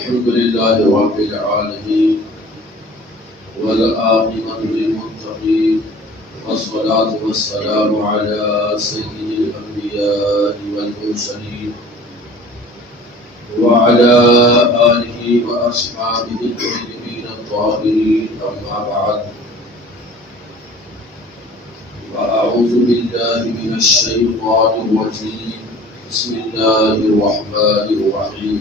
الحمد لله رب العالمين والعاقبة للمتقين والصلاة والسلام على سيد الأنبياء والمرسلين وعلى آله وأصحابه الطيبين الطاهرين أما بعد وأعوذ بالله من الشيطان الرجيم بسم الله الرحمن الرحيم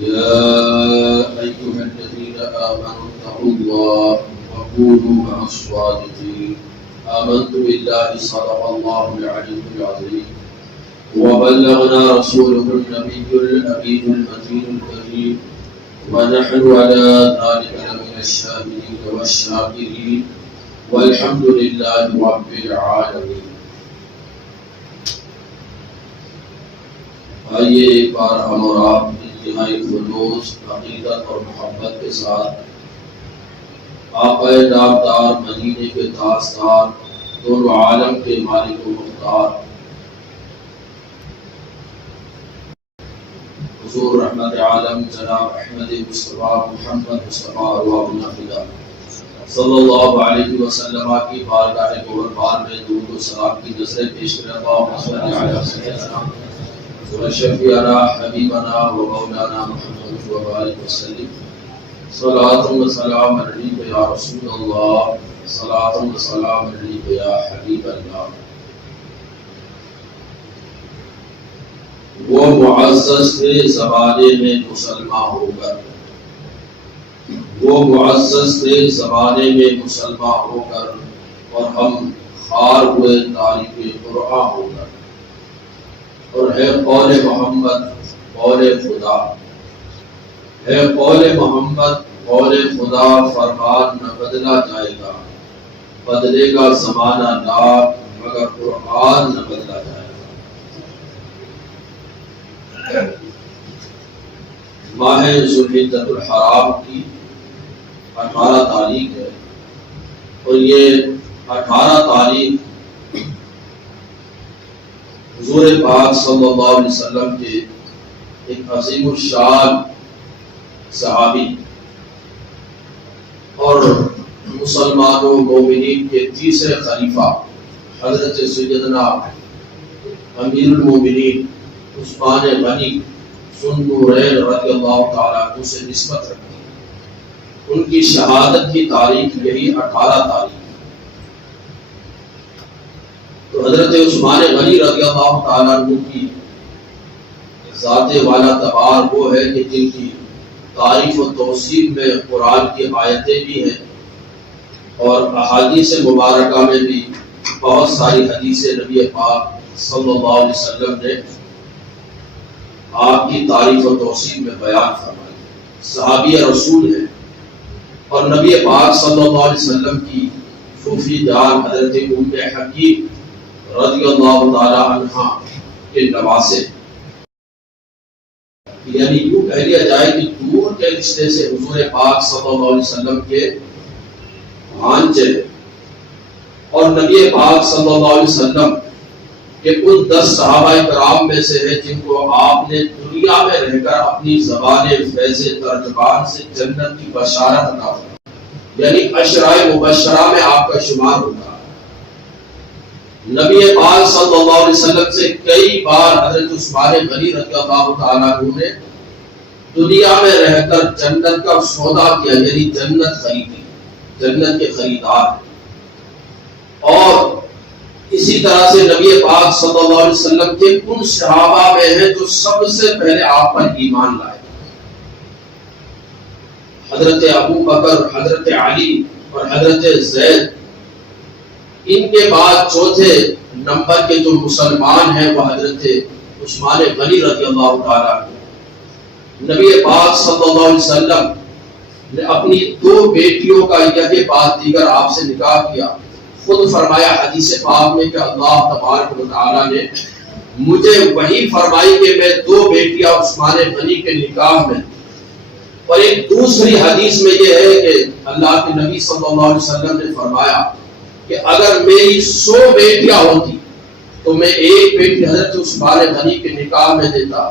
يا أيها الذين آمنوا اتقوا الله وكونوا مع الصادقين آمنت بالله صدق الله العلي العظيم وبلغنا رسوله النبي الأمين المتين الكريم ونحن على ذلك لمن الشاهدين والشاكرين والحمد لله رب العالمين. آئیے ایک بار ہم اور آپ انتہائی خلوص، عقیدت اور محبت کے ساتھ آقا نامدار، مدینے کے تاجدار، دونوں عالم کے مالک و مختار حضور رحمت عالم جناب احمد مصطفیٰ محمد مصطفیٰ روابنا فدا صلی اللہ علیہ وسلم کی بارگاہ گوہربار میں درود و سلام کی نظریں پیش کریں. اللہم صل علی سیدنا وشفیعنا حبیبنا و مولانا محمد وبارک وسلم. صلاۃ و سلام علیک یا رسول اللہ، صلاۃ و سلام علیک یا حبیب اللہ. وہ معزز تھے زمانے میں مسلمان ہو کر، وہ معزز تھے زمانے میں مسلمان ہو کر، اور ہم خار ہوئے تاریخ قرآن ہو کر. اور ہے قول محمد قول خدا، ہے قول محمد قول خدا، فرمان نہ بدلا جائے گا، بدلے گا زمانہ ناک مگر قرآن نہ بدلا جائے گا. ماہ ذوالحجۃ الحرام کی 18 تاریخ ہے، اور یہ 18 تاریخ حضور پاک صلی اللہ علیہ وسلم کے ایک عظیم الشان صحابی اور مسلمانوں مومنین کے تیسرے خلیفہ حضرت سیدنا امیر المومنین عثمان غنی ذو النورین رضی اللہ تعالیٰ عنہ سے نسبت رکھتی ہے. ان کی شہادت کی تاریخ یہی 18 تاریخ. تو حضرت عثمان غنی رضی اللہ تعالیٰ عنہ کی ذات والا تبار وہ ہے کہ جن کی تعریف و توصیف میں قرآن کی آیتیں بھی ہیں، اور احادیث مبارکہ میں بھی بہت ساری حدیثیں نبی پاک صلی اللہ علیہ وسلم نے آپ کی تعریف و توصیف میں بیان فرمائی. صحابی رسول ہیں اور نبی پاک صلی اللہ علیہ وسلم کی پھوپھی جان حضرت ام حکیم رضی اللہ تعالی عنہ کے نواسے، یعنی یوں کہہ لیا جائے کہ دور کے رشتے سے حضور پاک صلی اللہ علیہ وسلم کے بھانجے، اور نبی پاک صلی اللہ علیہ وسلم کہ ان 10 صحابہ کرام میں سے ہے جن کو آپ نے دنیا میں رہ کر اپنی زبان فیض ترجمان سے جنت کی بشارت عطا فرمائی، یعنی عشرۂ مبشرہ میں آپ کا شمار ہوتا ہے. نبی پاک صلی اللہ علیہ وسلم سے کئی بار حضرت عثمان غنی رضی اللہ تعالیٰ عنہ نے دنیا میں رہ کر جنت کا سودا کیا، یعنی جنت خریدی، جنت کے خریدار. اور اسی طرح سے نبی پاک صلی اللہ علیہ وسلم کے ان صحابہ میں ہیں جو سب سے پہلے آپ پر ایمان لائے. حضرت ابو بکر، حضرت علی اور حضرت زید. ان کے بعد چوتھے نمبر کے جو مسلمان ہیں وہ حضرت عثمان غنی رضی اللہ تعالیٰ عنہ. نبی پاک صلی اللہ علیہ وسلم نے اپنی 2 بیٹیوں کا یہ بعد دیگر آپ سے نکاح کیا. خود فرمایا حدیث پاک میں کہ اللہ تبارک و تعالیٰ نے مجھے وحی فرمائی کہ میں 2 بیٹیاں عثمان غنی کے نکاح میں. اور ایک دوسری حدیث میں یہ ہے کہ اللہ کے نبی صلی اللہ علیہ وسلم نے فرمایا کہ اگر میری 100 بیٹیاں ہوتی تو میں ایک بیٹی حضرت عثمان غنی کے نکاح میں دیتا،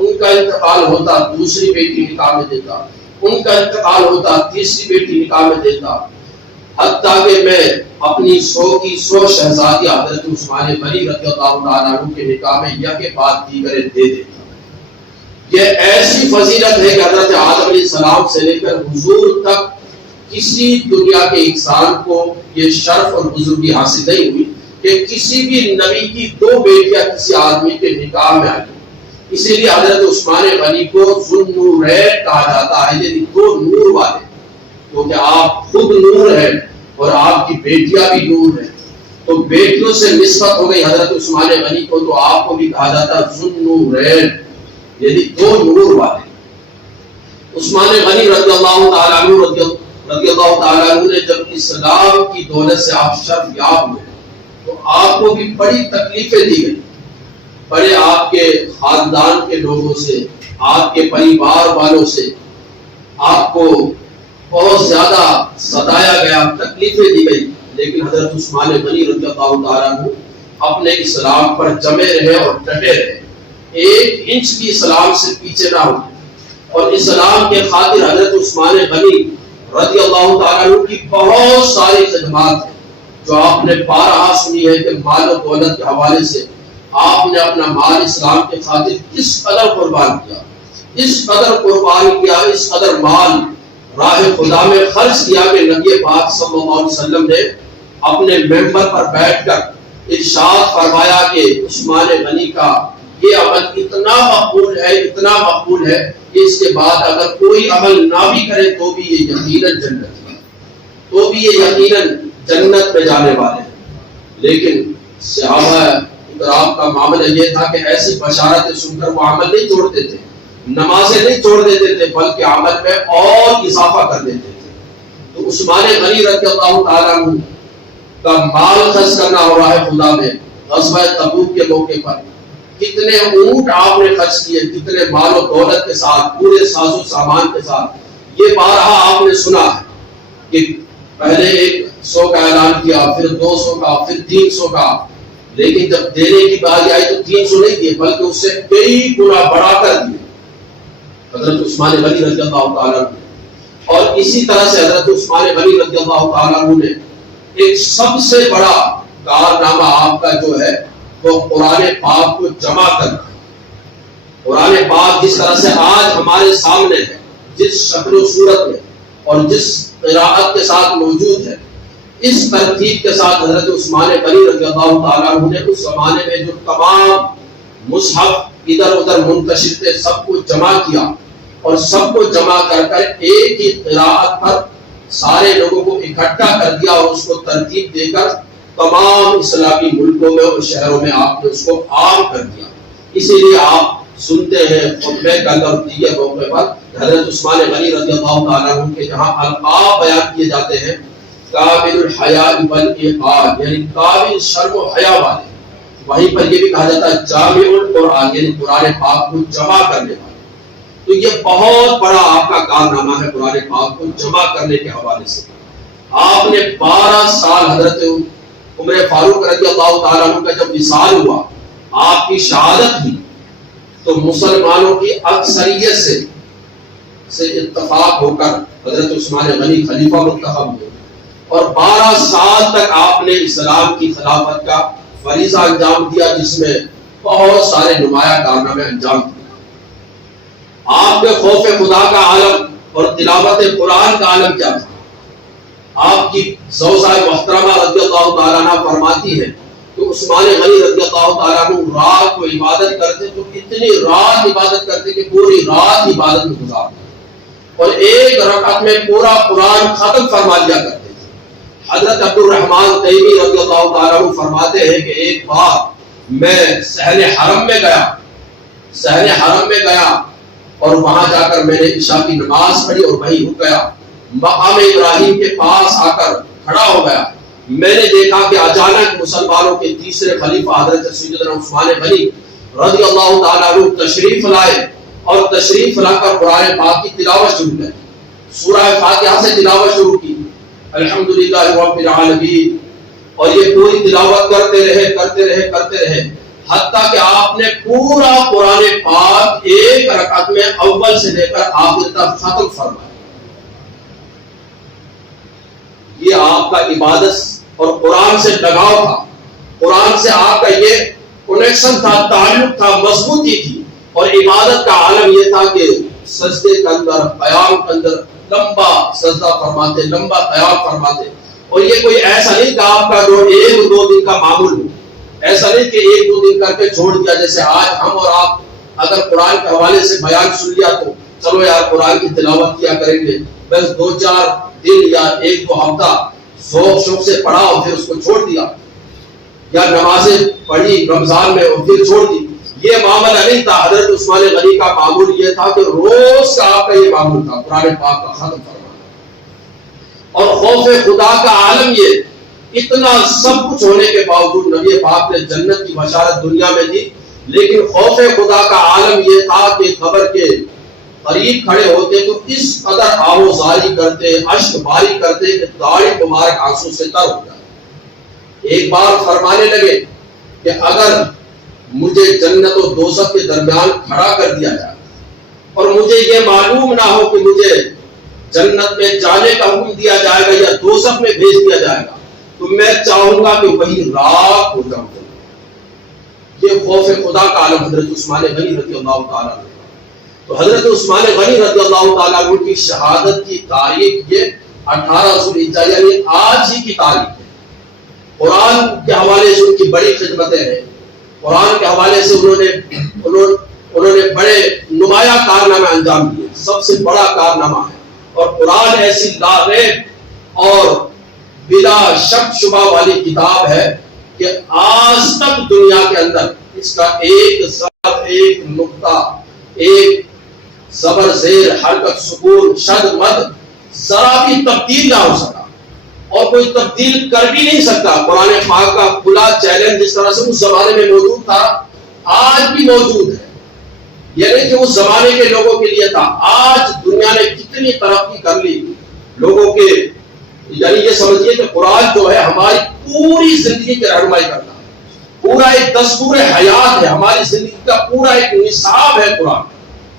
ان کا انتقال ہوتا دوسری بیٹی نکاح میں دیتا، ان کا انتقال ہوتا تیسری بیٹی نکاح میں دیتا، حتیٰ کہ میں اپنی 100 کی 100 شہزادیاں حضرت عثمان غنی رضی اللہ تعالیٰ عنہ کے نکاح میں یکے بعد دیگر دے دیتا۔ یہ ایسی فضیلت ہے کہ حضرت آدم علیہ السلام سے لے کر حضور تک کسی دنیا کے انسان کو یہ شرف اور بزرگی حاصل نہیں ہوئی کہ کسی بھی نبی کی 2 بیٹیاں کسی آدمی کے نکاح میں آئی۔ اسی لیے حضرت عثمان غنی کو ذوالنورین کہا جاتا ہے، یعنی 2 نور والے، کیونکہ آپ خود نور ہیں اور آپ کی بیٹیاں بھی نور ہیں، تو بیٹیوں سے نسبت ہو گئی حضرت عثمان غنی کو، تو آپ کو بھی کہا جاتا ہے ذوالنورین، یعنی 2 نور والے۔ عثمان غنی رضی اللہ تعالیٰ عنہ نے جب اسلام کی دولت سے آپ شرف یاب ہوئے تو آپ کو بھی بڑی تکلیفیں دی گئی، بڑے آپ کے خاندان کے لوگوں سے، آپ کے پریوار والوں سے آپ کو بہت زیادہ ستایا گیا، تکلیفیں دی گئی، لیکن حضرت عثمان غنی رضی اللہ تعالیٰ عنہ اپنے اسلام پر جمے رہے اور ڈٹے رہے، 1 انچ بھی اسلام سے پیچھے نہ ہوئے، اور اسلام کے خاطر حضرت عثمان غنی رضی اللہ تعالیٰ عنہ کی بہت ساری خدمات ہیں جو آپ نے بارہا سنی ہے کہ مال و دولت کے حوالے سے آپ نے اپنا مال اسلام کے خاطر کس قدر قربان کیا، اس قدر قربان کیا، اس قدر مال راہ خدا میں خرچ کیا کہ نبی پاک صلی اللہ علیہ وسلم نے اپنے ممبر پر بیٹھ کر ارشاد فرمایا کہ عثمان غنی کا یہ عمل اتنا مقبول ہے، اتنا مقبول ہے کہ اس کے بعد اگر کوئی عمل نہ بھی کرے تو بھی یہ یقیناً جنت میں جانے والے ہیں۔ لیکن صحابہ کرام کا معاملہ یہ تھا کہ ایسی بشارتیں سن کر وہ عمل نہیں چھوڑتے تھے، نمازیں نہیں چھوڑ دیتے تھے، بلکہ عمل میں اور اضافہ کر دیتے تھے۔ تو عثمان غنی رضی اللہ تعالیٰ عنہ کا مال خرچ کرنا ہو رہا ہے خدا میں، غزوہ تبوک کے موقع پر کتنے اونٹ آپ نے خرچ کیے، کتنے مال و دولت کے ساتھ، پورے ساز و سامان کے ساتھ، یہ بارہا آپ نے سنا ہے کہ پہلے 100 کا اعلان کیا، پھر 200 کا، پھر 300 کا، لیکن جب دینے کی باری آئی تو 300 نہیں دیے بلکہ اس سے کئی گنا بڑھا کر دیے حضرت عثمان غنی رضی اللہ تعالیٰ عنہ۔ اور اسی طرح سے حضرت عثمان غنی رضی اللہ تعالیٰ عنہ نے ایک سب سے بڑا کارنامہ آپ کا جو ہے وہ قرآن پاک کو جمع کرنا۔ قرآن پاک جس طرح سے آج ہمارے سامنے ہے، جس شکل و صورت میں اور جس قراءت کے ساتھ موجود ہے، اس ترتیب کے ساتھ حضرت عثمان غنی رضی اللہ تعالیٰ عنہ نے اس زمانے میں جو تمام مصحف ادھر ادھر منتشر تھے سب کو جمع کیا، اور سب کو جمع کر کر ایک ہی قراءت پر سارے لوگوں کو اکٹھا کر دیا، اور اس کو ترتیب دے کر تمام اسلامی ملکوں میں اور شہروں میں آپ نے اس کو عام کر دیا۔ اسی لیے آپ سنتے ہیں خطبے کا اور دیگر موقع پر حضرت عثمان غنی رضی اللہ تعالیٰ عنہ کے جہاں القاب بیان کیے جاتے ہیں، کامل الحیاء والعقاد، یعنی کامل شرم و حیا والے، وہیں پر یہ بھی کہا جاتا ہے جامع القرآن، یعنی قرآن پاک کو جمع کرنے والے۔ تو یہ بہت بڑا آپ کا کارنامہ ہے قرآن پاک کو جمع کرنے کے حوالے سے۔ آپ نے 12 سال حضرت عمر فاروق رضی اللہ تعالیٰ عنہ کا جب وصال ہوا، آپ کی شہادت ہوئی، تو مسلمانوں کی اکثریت سے اتفاق ہو کر حضرت عثمان غنی خلیفہ منتخب ہوئے، اور 12 سال تک آپ نے اسلام کی خلافت کا فریضہ انجام دیا، جس میں بہت سارے نمایاں کارنامے انجام دیے۔ آپ کے خوف خدا کا عالم اور تلاوت قرآن کا عالم کیا تھا؟ آپ کی زوجہ محترمہ رضی اللہ تعالیٰ عنہ فرماتی ہے کہ عثمان غنی رضی اللہ تعالیٰ عنہ رات کو عبادت کرتے تو اتنی رات عبادت کرتے کہ پوری رات عبادت میں گزارتے، اور ایک رکعت میں پورا قرآن ختم فرما لیا کرتے تھے۔ حضرت عبد الرحمن تیمی رضی اللہ تعالیٰ عنہ فرماتے ہیں کہ ایک بار میں صحن حرم میں گیا اور وہاں جا کر میں نے عشاء کی نماز پڑھی اور وہیں رک گیا، مقام ابراہیم کے پاس آ کر کھڑا ہو گیا، میں نے دیکھا کہ اچانک مسلمانوں کے تیسرے خلیفہ حضرت سیدنا عثمان غنی رضی اللہ تعالیٰ عنہ تشریف لائے، اور تشریف لا کر قرآن پاک کی تلاوت شروع کی، سورہ فاتحہ سے تلاوت شروع کی، الحمدللہ رب العالمین، اور یہ پوری تلاوت کرتے رہے حتیٰ کہ آپ نے پورا قرآن پاک ایک رکعت میں اول سے لے کر آخر تک ختم فرمایا۔ یہ آپ کا عبادت اور قرآن سے لگاؤ تھا، قرآن سے آپ کا یہ کنیکشن تھا، تعلق تھا، مضبوطی تھی، اور عبادت کا عالم یہ تھا کہ سجدے کے اندر، قیام کے اندر لمبا سجدہ فرماتے، لمبا قیام فرماتے۔ اور یہ کوئی ایسا نہیں کہ آپ کا جو ایک دو دن کا معمول ہو، ایسا نہیں کہ ایک دو دن کر کے چھوڑ دیا، جیسے آج ہم اور آپ اگر قرآن کے حوالے سے بیان سن لیا تو چلو یار قرآن کی تلاوت کیا کریں گے، بس 2-4 دن یا 1-2 ہفتہ شوق سے پڑھا اور پھر اس کو چھوڑ دیا، یا نمازیں پڑھی رمضان میں اور پھر چھوڑ دی۔ یہ معاملہ نہیں تھا۔ حضرت عثمان غنی کا معمول یہ تھا کہ روز کا آپ کا یہ معمول تھا قرآن پاک کا ختم کرنا، اور خوف خدا کا عالم یہ اتنا سب کچھ ہونے کے باوجود نبی پاک نے جنت کی بشارت دنیا میں دی، لیکن خوف خدا کا عالم یہ تھا کہ قبر کے قریب کھڑے ہوتے تو اس قدر آہوزاری کرتے، اشک باری کرتے کہ داڑھی مبارک آنسو سے تر ہو جائے۔ ایک بار فرمانے لگے کہ اگر مجھے جنت و دوزخ کے درمیان کھڑا کر دیا جائے اور مجھے یہ معلوم نہ ہو کہ مجھے جنت میں جانے کا حکم دیا جائے گا یا دوزخ میں بھیج دیا جائے گا، تو میں چاہوں گا کہ وہی راک ہو جاؤں۔ یہ خوف خدا کا عالم حضرت عثمان غنی رضی اللہ تعالیٰ عنہ۔ تو حضرت عثمان غنی رضی اللہ تعالیٰ عنہ کی شہادت کی تاریخ یہ 18 ذوالحجہ یعنی آج ہی کی تاریخ ہے۔ قرآن کے حوالے سے ان کی بڑی خدمتیں ہیں، قرآن کے حوالے سے انہوں نے بڑے نمایاں کارنامے انجام دیے، سب سے بڑا کارنامہ ہے، اور قرآن ایسی لاریب اور بلا شک شبہ والی کتاب ہے کہ آج تک دنیا کے اندر اس کا ایک ضرب، ایک نقطہ، ایک زبر زیر، حرکت سکون، شد مد ذرا بھی تبدیل نہ ہو سکا، اور کوئی تبدیل کر بھی نہیں سکتا۔ قرآن پاک کا کھلا چیلنج جس طرح سے اس زمانے میں موجود تھا آج بھی موجود ہے، یعنی کہ اس زمانے کے لوگوں کے لیے تھا۔ آج دنیا نے کتنی ترقی کر لی لوگوں کے، یعنی یہ سمجھیے کہ قرآن جو ہے ہماری پوری زندگی کی رہنمائی کرتا ہے، پورا ایک دستور حیات ہے، ہماری زندگی کا پورا ایک نصاب ہے قرآن۔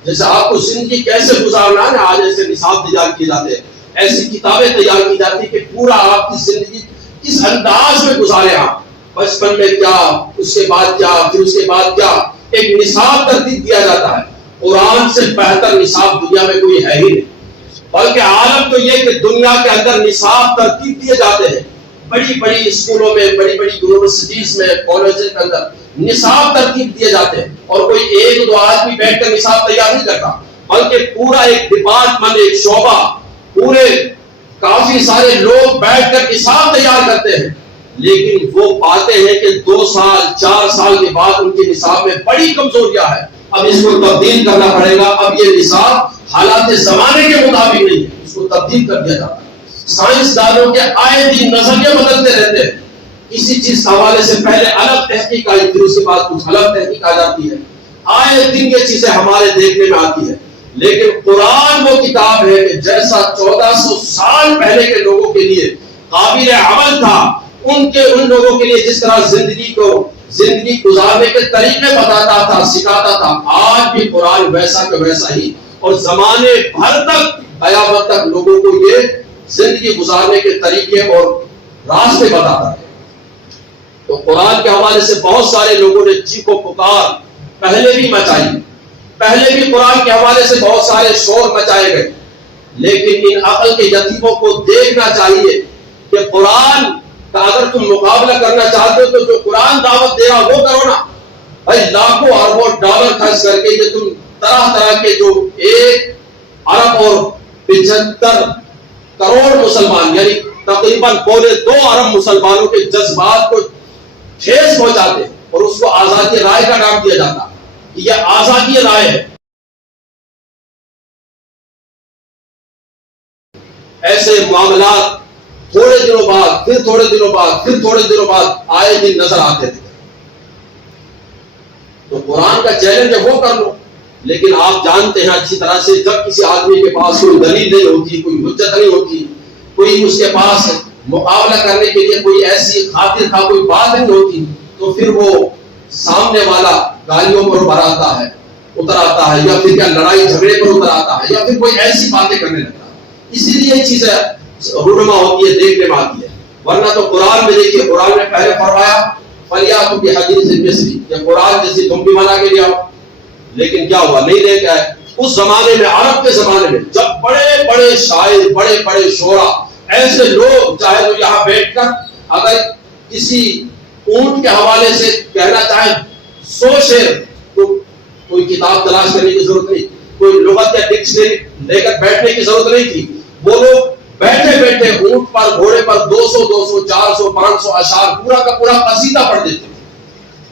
جیسے آپ کو زندگی کیسے گزارنا ہے، آج ایسے نصاب تیار کیے جاتے ہیں، ایسی کتابیں تیار کی جاتی کہ پورا آپ کی زندگی کس انداز میں گزارے، آپ بچپن میں کیا، اس کے بعد کیا، پھر اس کے بعد کیا، ایک نصاب ترتیب دیا جاتا ہے۔ قرآن سے بہتر نصاب دنیا میں کوئی ہے ہی نہیں، بلکہ عالم تو یہ کہ دنیا کے اندر نصاب ترتیب دیے جاتے ہیں، بڑی بڑی اسکولوں میں، بڑی بڑی یونیورسٹیز میں، کالجز کے اندر نصاب ترتیب دیے جاتے ہیں، اور کوئی ایک دو آدمی بیٹھ کر نصاب تیار نہیں کرتا، بلکہ پورا ایک ڈپارٹمنٹ، ایک شعبہ، پورے کافی سارے لوگ بیٹھ کر نصاب تیار کرتے ہیں، لیکن وہ پاتے ہیں کہ 2 سال 4 سال کے بعد ان کے نصاب میں بڑی کمزوریاں ہیں، اب اس کو تبدیل کرنا پڑے گا، اب یہ نصاب حالات زمانے کے مطابق نہیں ہے، اس کو تبدیل کر دیا جاتا ہے۔ سائنسدانوں کے آئے دن نظریے بدلتے رہتے ہیں، کسی چیز حوالے سے پہلے الگ تحقیق آئی، پھر اس کے بعد کچھ الگ تحقیق آ جاتی ہے، آئے دن یہ چیزیں ہمارے دیکھنے میں آتی ہے۔ لیکن قرآن وہ کتاب ہے کہ جیسا 1400 سال پہلے کے لوگوں کے لیے قابل عمل تھا، ان لوگوں کے لیے جس طرح زندگی گزارنے کے طریقے بتاتا تھا، سکھاتا تھا، آج بھی قرآن ویسا کہ ویسا ہی، اور زمانے بھر تک قیامت تک لوگوں کو یہ زندگی گزارنے کے طریقے اور راستے بتاتا ہے۔ تو قرآن کے حوالے سے بہت سارے لوگوں نے چیخ و پکار پہلے بھی مچائی، پہلے بھی قرآن کے حوالے سے بہت سارے شور مچائے گئے، لیکن ان عقل کے یتیموں کو دیکھنا چاہیے کہ قرآن کا اگر تم مقابلہ کرنا چاہتے ہو تو جو قرآن دعوت دے رہا وہ کرو نا بھائی۔ لاکھوں اربوں ڈالر خرچ کر کے یہ تم طرح طرح کے جو 1 ارب اور 75 کروڑ مسلمان، یعنی تقریباً 2.25 ارب مسلمانوں کے جذبات کو ٹھیس پہنچاتے ہیں، اور اس کو آزادی رائے کا نام دیا جاتا ہے، یہ آزادی رائے ہے۔ ایسے معاملات تھوڑے دنوں بعد، پھر تھوڑے دنوں بعد، پھر تھوڑے دنوں بعد آئے دن نظر آتے تھے۔ تو قرآن کا چیلنج ہے وہ کر لو، لیکن آپ جانتے ہیں اچھی طرح سے جب کسی آدمی کے پاس کوئی دلیل نہیں ہوتی، کوئی حجت نہیں ہوتی، کوئی اس کے پاس مقابلہ کرنے کے لیے کوئی ایسی خاطر خواہ کوئی بات نہیں ہوتی، تو پھر وہ سامنے والا گالیوں پر اتر آتا ہے یا پھر کیا لڑائی جھگڑے پر اتر آتا ہے یا پھر کوئی ایسی باتیں کرنے لگتا ہے، اسی لیے یہ چیزیں رونما ہوتی ہے، دیکھنے میں آتی ہے. ورنہ تو قرآن میں دیکھیے، قرآن نے پہلے فرمایا فَلْيَأْتُوا بِحَدِيثٍ مِثْلِهِ کہ قرآن جیسی تم بھی بنا کے لے آؤ. لیکن کیا ہوا؟ نہیں لے کے آئے. اس زمانے میں، عرب کے زمانے میں، جب بڑے بڑے شاعر، بڑے بڑے شعرا، ایسے لوگ چاہے تو یہاں بیٹھ کر اگر کسی اونٹ کے حوالے سے کہنا چاہیں 100 شعر، تو کوئی کتاب تلاش کرنے کی ضرورت نہیں، کوئی لغت یا ڈکشنری لے کر بیٹھنے کی ضرورت نہیں تھی. وہ لوگ بیٹھے بیٹھے اونٹ پر، گھوڑے پر 200 400 500 اشعار پورا کا پورا قصیدہ پڑھ دیتے تھے.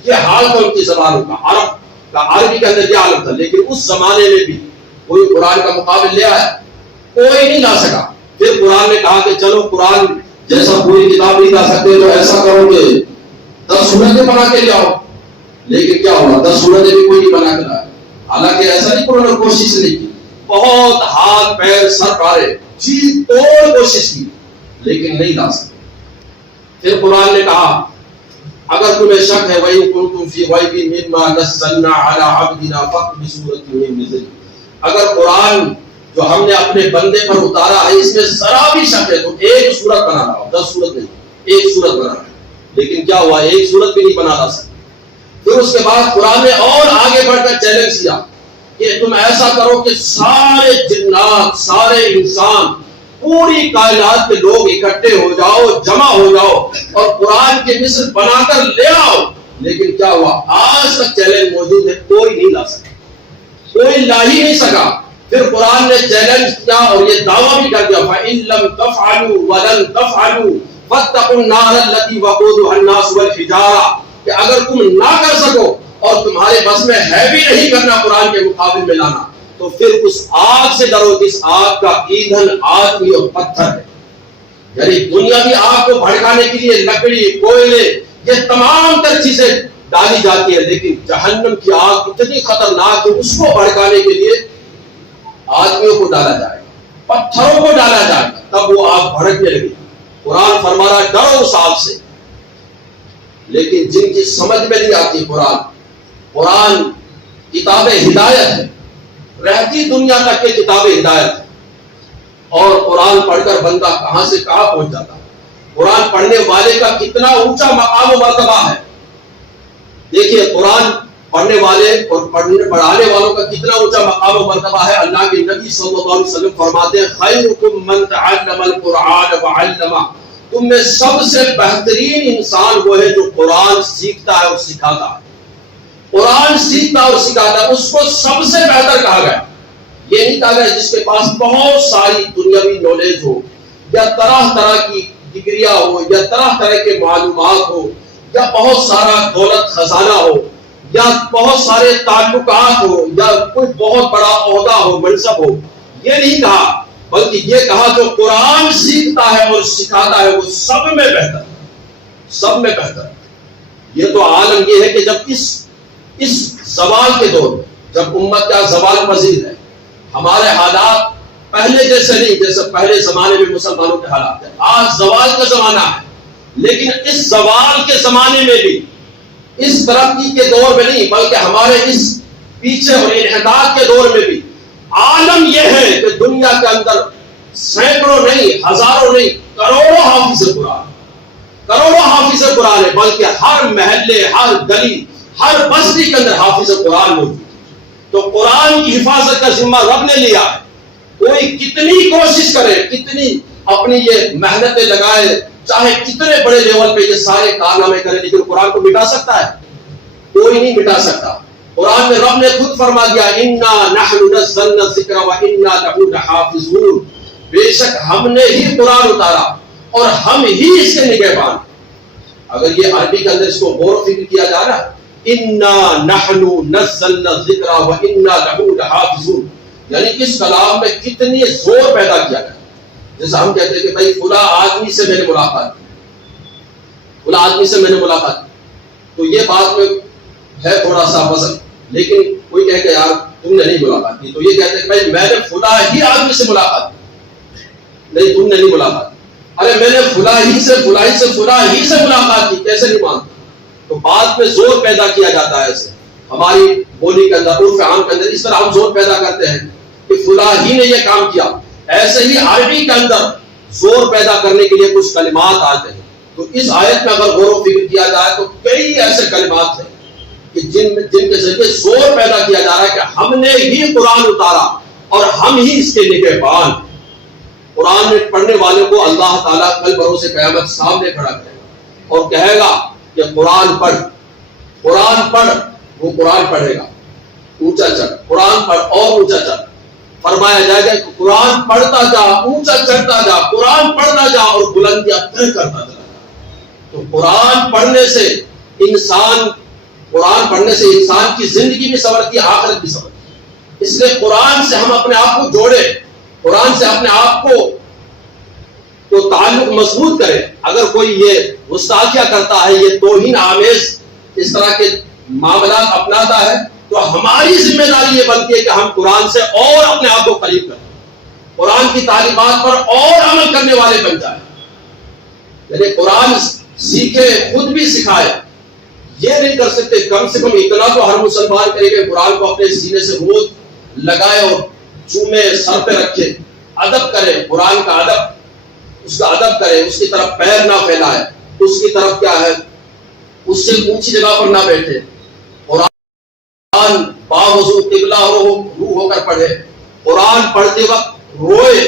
یہ حال تھا ان کی زبانوں کا، عرب کا، عربی کے اندر یہ عالم تھا. لیکن اس زمانے میں بھی کوئی قرآن کا مقابل لے آیا؟ کوئی نہیں لا سکا. پھر قرآن نے کہا کہ چلو قرآن جیسا پوری کتاب نہیں لا سکتے تو ایسا کرو کہ 10 سورتیں بنا کے لے آؤ. لیکن کیا ہوا؟ 10 سورتیں بھی کوئی نہیں بنا کے لایا. حالانکہ ایسا نہیں انہوں نے کوشش نہیں کی، بہت ہاتھ پیر سر پارے، جی توڑ کوشش کی، لیکن نہیں لا سکتے. پھر قرآن نے کہا اگر تمہیں شک ہے وَإِن كُنتُمْ فِي رَيْبٍ مِّمَّا نَزَّلْنَا عَلَىٰ عَبْدِنَا فَأْتُوا بِسُورَةٍ مِّن مِّثْلِهِ، اگر قرآن جو ہم نے اپنے بندے پر اتارا ہے اس میں ذرا بھی شک ہے تو ایک سورت بنا لاؤ. 10 سورت نہیں، ایک سورت بنا لاؤ. لیکن کیا ہوا؟ ایک سورت بھی نہیں بنا لا سکتے. پھر اس کے بعد قرآن نے اور آگے بڑھ کر چیلنج کیا کہ تم ایسا کرو کہ سارے جنات، سارے انسان، پوری کائنات کے لوگ اکٹھے ہو جاؤ، جمع ہو جاؤ اور قرآن کے مثل بنا کر لے آؤ. لیکن کیا ہوا؟ آج تک چیلنج موجود ہے، کوئی نہیں لا سکا، کوئی لا ہی نہیں سکا. پھر قرآن نے چیلنج کیا اور یہ دعویٰ بھی کر دیا فَإِن لَّمْ تَفْعَلُوا وَلَن تَفْعَلُوا فَاتَّقُوا النَّارَ الَّتِي وَقُودُهَا النَّاسُ وَالْحِجَارَةُ کہ اگر تم نہ کر سکو اور تمہارے بس میں ہے بھی نہیں کرنا قرآن کے مقابل میں لانا، تو پھر اس آگ سے ڈرو جس آگ کا ایندھن آدمی اور پتھر ہے. یعنی دنیاوی آگ کو بھڑکانے کے لیے لکڑی، کوئلے، یہ تمام تر چیزیں ڈالی جاتی ہے، لیکن جہنم کی آگ اتنی خطرناک ہے اس کو بھڑکانے کے لیے آدمیوں کو ڈالا جائے گا، پتھروں کو ڈالا جائے گا، تب وہ آگ بھڑکنے لگے. قرآن فرما رہا ہے ڈرو اس آگ سے. لیکن جن کی سمجھ میں نہیں آتی قرآن کتاب ہدایت ہے، رہتی دنیا تک کے کتاب ہدایت ہے، اور قرآن پڑھ کر بندہ کہاں سے کہاں پہنچ جاتا ہے. قرآن پڑھنے والے کا کتنا اونچا مقام و مرتبہ ہے. دیکھیے قرآن پڑھنے والے اور پڑھانے والوں کا کتنا اونچا مقام و مرتبہ ہے. اللہ کے نبی صلی اللہ علیہ وسلم فرماتے ہیں خیرکم من تعلم القرآن وعلمہ، تم میں سب سے بہترین انسان وہ ہے جو قرآن سیکھتا ہے اور سکھاتا ہے. قرآن سیکھتا اور سکھاتا ہے، اس کو سب سے بہتر کہا گیا. یہ نہیں کہا گیا جس کے پاس بہت ساری دنیاوی نالج ہو، یا طرح طرح کی ڈگریاں ہو، یا طرح طرح کے معلومات ہو، یا بہت سارا دولت خزانہ ہو، یا بہت سارے تعلقات ہو، یا کوئی بہت بڑا عہدہ ہو، منصب ہو. یہ نہیں کہا، بلکہ یہ کہا جو قرآن سیکھتا ہے اور سکھاتا ہے وہ سب میں بہتر، سب میں بہتر. یہ تو عالم یہ ہے کہ جب اس زوال کے دور میں، جب امت کا زوال پذیر ہے، ہمارے حالات پہلے جیسے نہیں، جیسے پہلے زمانے میں مسلمانوں کے حالات ہیں. آج زوال کا زمانہ ہے، لیکن اس زوال کے زمانے میں بھی، اس ترقی کے دور میں نہیں، بلکہ ہمارے اس پیچھے اور انحطاط کے دور میں بھی عالم یہ ہے کہ دنیا کے اندر سینکڑوں نہیں، ہزاروں نہیں، کروڑوں حافظ قرآن، کروڑوں حافظ قرآن ہے. بلکہ ہر محلے، ہر گلی، ہر بستی کے اندر حافظ قرآن موجود ہے. تو قرآن کی حفاظت کا ذمہ رب نے لیا ہے. کوئی کتنی کوشش کرے، کتنی اپنی یہ محنتیں لگائے، چاہے کتنے بڑے لیول پہ یہ سارے کارنامے کرے، لیکن قرآن کو مٹا سکتا ہے؟ کوئی نہیں مٹا سکتا. قرآن میں رب نے خود فرما دیا انا نحن نزلنا الذکر وانا له لحافظون، بے شک ہم نے ہی قرآن اتارا اور ہم ہی اس کے نگہبان. اگر یہ عربی کے اندر اس کو غور و فکر کیا جائے نا، انا نحن نزلنا الذکر وانا له لحافظون، یعنی اس کلام میں کتنی زور پیدا کیا گیا. جیسے ہم کہتے ہیں کہ بھائی فلاں آدمی سے میں نے ملاقات کی، فلاں آدمی سے میں نے ملاقات کی، تو یہ بات میں ہے تھوڑا سا وزن. لیکن کوئی کہے کہ یار تم نے نہیں ملاقات کی، تو یہ کہتے ہیں کہ بھائی میں نے فلاں ہی آدمی سے ملاقات کی. نہیں، تم نے نہیں ملاقات کی. ارے میں نے فلاں ہی سے فلاں ہی سے فلاں ہی سے ملاقات کی، کیسے نہیں مانتا؟ تو بعد میں زور پیدا کیا جاتا ہے ایسے ہماری بولی کے اندر، عرف عام کے اندر اس طرح ہم زور پیدا کرتے ہیں کہ فلاں ہی نے یہ کام کیا. ایسے ہی عربی کے اندر زور پیدا کرنے کے لیے کچھ کلمات آتے ہیں. تو اس آیت میں اگر غور و فکر کیا جائے تو کئی ایسے کلمات ہیں کہ جن کے ذریعے زور پیدا کیا جا رہا ہے کہ ہم نے ہی قرآن اتارا اور ہم ہی اس کے نگہبان. قرآن میں پڑھنے والے کو اللہ تعالیٰ کل بروز قیامت سامنے کھڑا کرے گا اور کہے گا کہ قرآن پڑھ، قرآن پڑھ. وہ قرآن پڑھے گا، اونچا چڑھ، قرآن پڑھ اور اونچا چڑھ. فرمایا جائے گا کہ قرآن پڑھتا جا، اونچا چڑھتا جا، قرآن پڑھتا جا اور بلندیاں طے کرتا جا. تو قرآن پڑھنے سے انسان کی زندگی بھی سنورتی ہے، آخرت بھی سنورتی ہے. اس لیے قرآن سے ہم اپنے آپ کو جوڑے، قرآن سے اپنے آپ کو تعلق مضبوط کرے. اگر کوئی یہ گستاخیاں کرتا ہے، یہ توہین آمیز اس طرح کے معاملات اپناتا ہے، تو ہماری ذمہ داری یہ بنتی ہے کہ ہم قرآن سے اور اپنے آپ کو قریب کریں، قرآن کی تعلیمات پر اور عمل کرنے والے بن جائیں. یعنی قرآن سیکھے، خود بھی سکھائے. یہ نہیں کر سکتے، کم سے کم اتنا تو ہر مسلمان کرے کہ قرآن کو اپنے سینے سے روز لگائے اور چومے، سر پہ رکھے، ادب کرے، قرآن کا ادب، اس کا ادب کرے، اس کی طرف پیر نہ پھیلائے، اس کی طرف کیا ہے، اس سے اونچی جگہ پر نہ بیٹھے. قرآن باوضو قبلہ روح ہو کر پڑھے. قرآن پڑھتے وقت روئے،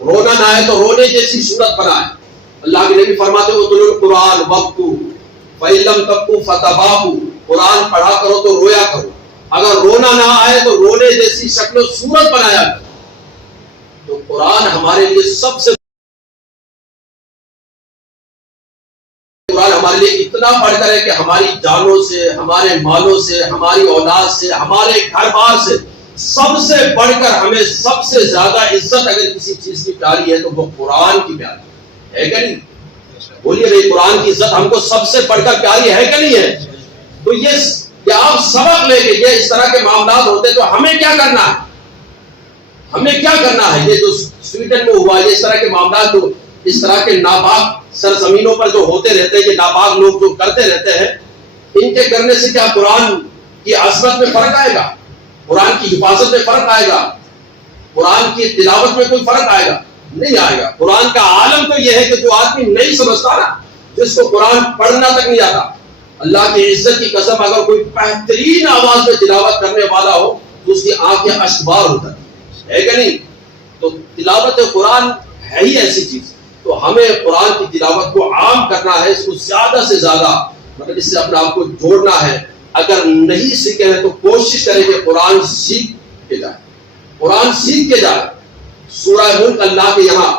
رونا نہ ہے تو رونے جیسی صورت بنائے. اللہ کے نبی فرماتے ہو تلو القرآن وقتو فَإِن لَمْ تَبْكُوا فَتَبَاكُوا. قرآن پڑھا کرو تو رویا کرو، اگر رونا نہ آئے تو رونے جیسی شکل و صورت بنایا کرو. تو قرآن ہمارے لیے سب سے قرآن ہمارے لیے اتنا بڑھ کر ہے کہ ہماری جانوں سے، ہمارے مالوں سے، ہماری اولاد سے، ہمارے گھر بار سے سب سے بڑھ کر ہمیں سب سے زیادہ عزت اگر کسی چیز کی پیاری ہے تو وہ قرآن کی پیاری ہے کہ نہیں؟ بولیے بھائی، قرآن کی عزت ہم کو سب سے بڑھ کر پیاری ہے کہ نہیں ہے؟ تو یہ آپ سبق لے کے یہ اس طرح کے معاملات ہوتے تو ہمیں کیا کرنا ہے؟ ہمیں کیا کرنا ہے؟ یہ جو سویڈن میں ہوا، یہ اس طرح کے معاملات جو اس طرح کے ناپاک سرزمینوں پر جو ہوتے رہتے ہیں، یہ ناپاک لوگ جو کرتے رہتے ہیں، ان کے کرنے سے کیا قرآن کی عظمت میں فرق آئے گا؟ قرآن کی حفاظت میں فرق آئے گا؟ قرآن کی تلاوت میں کوئی فرق آئے گا؟ نہیں آئے گا. قرآن کا عالم تو یہ ہے کہ جو آدمی نہیں سمجھتا نا، جس کو قرآن پڑھنا تک نہیں آتا، اللہ کی عزت کی قسم اگر کوئی بہترین آواز میں تلاوت کرنے والا ہو تو اس کی آنکھیں اشکبار ہوتا ہے کہ نہیں؟ تو تلاوت قرآن ہے ہی ایسی چیز. تو ہمیں قرآن کی تلاوت کو عام کرنا ہے، اس کو زیادہ سے زیادہ مطلب اس سے اپنے آپ کو جوڑنا ہے. اگر نہیں سیکھے ہیں تو کوشش کریں کہ قرآن سیکھ کے جائے، قرآن سیکھ کے جائے. سورہ ملک اللہ کے یہاں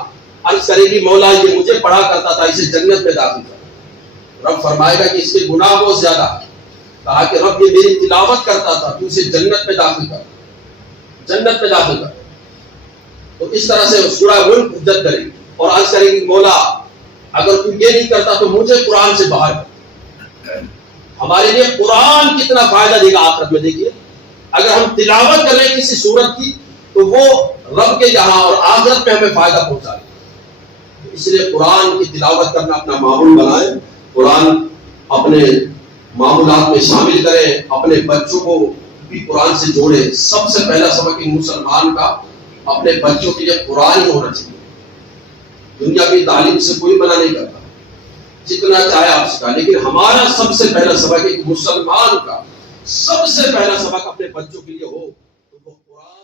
عرض کرے گی مولا یہ مجھے پڑھا کرتا تھا، اسے جنت میں داخل کر. رب فرمائے گا کہ اس کے گناہ بہت زیادہ ہے. کہا کہ رب یہ میری تلاوت کرتا تھا، تو اسے جنت میں داخل کر، جنت میں داخل کر. تو اس طرح سے سورہ ملک حجت کرے گی اور عرض کرے گی مولا اگر تو یہ نہیں کرتا تو مجھے قرآن سے باہر کر. ہمارے لیے قرآن کتنا فائدہ دے گا آخرت میں. دیکھیے اگر ہم تلاوت کر لیں کسی سورت کی تو وہ رب کے یہاں اور آخرت میں ہمیں فائدہ پہنچا دے. اس لیے قرآن کی تلاوت کرنا اپنا معمول بنائیں، قرآن اپنے معمولات میں شامل کریں، اپنے بچوں کو بھی قرآن سے جوڑے. سب سے پہلا سبق ایک مسلمان کا اپنے بچوں کے لیے قرآن ہی ہونا چاہیے. دنیا کی تعلیم سے کوئی منع نہیں کرتا، جتنا چاہے آپ سکھا، لیکن ہمارا سب سے پہلا سبق ایک مسلمان کا سب سے پہلا سبق اپنے بچوں کے لیے ہو تو وہ قرآن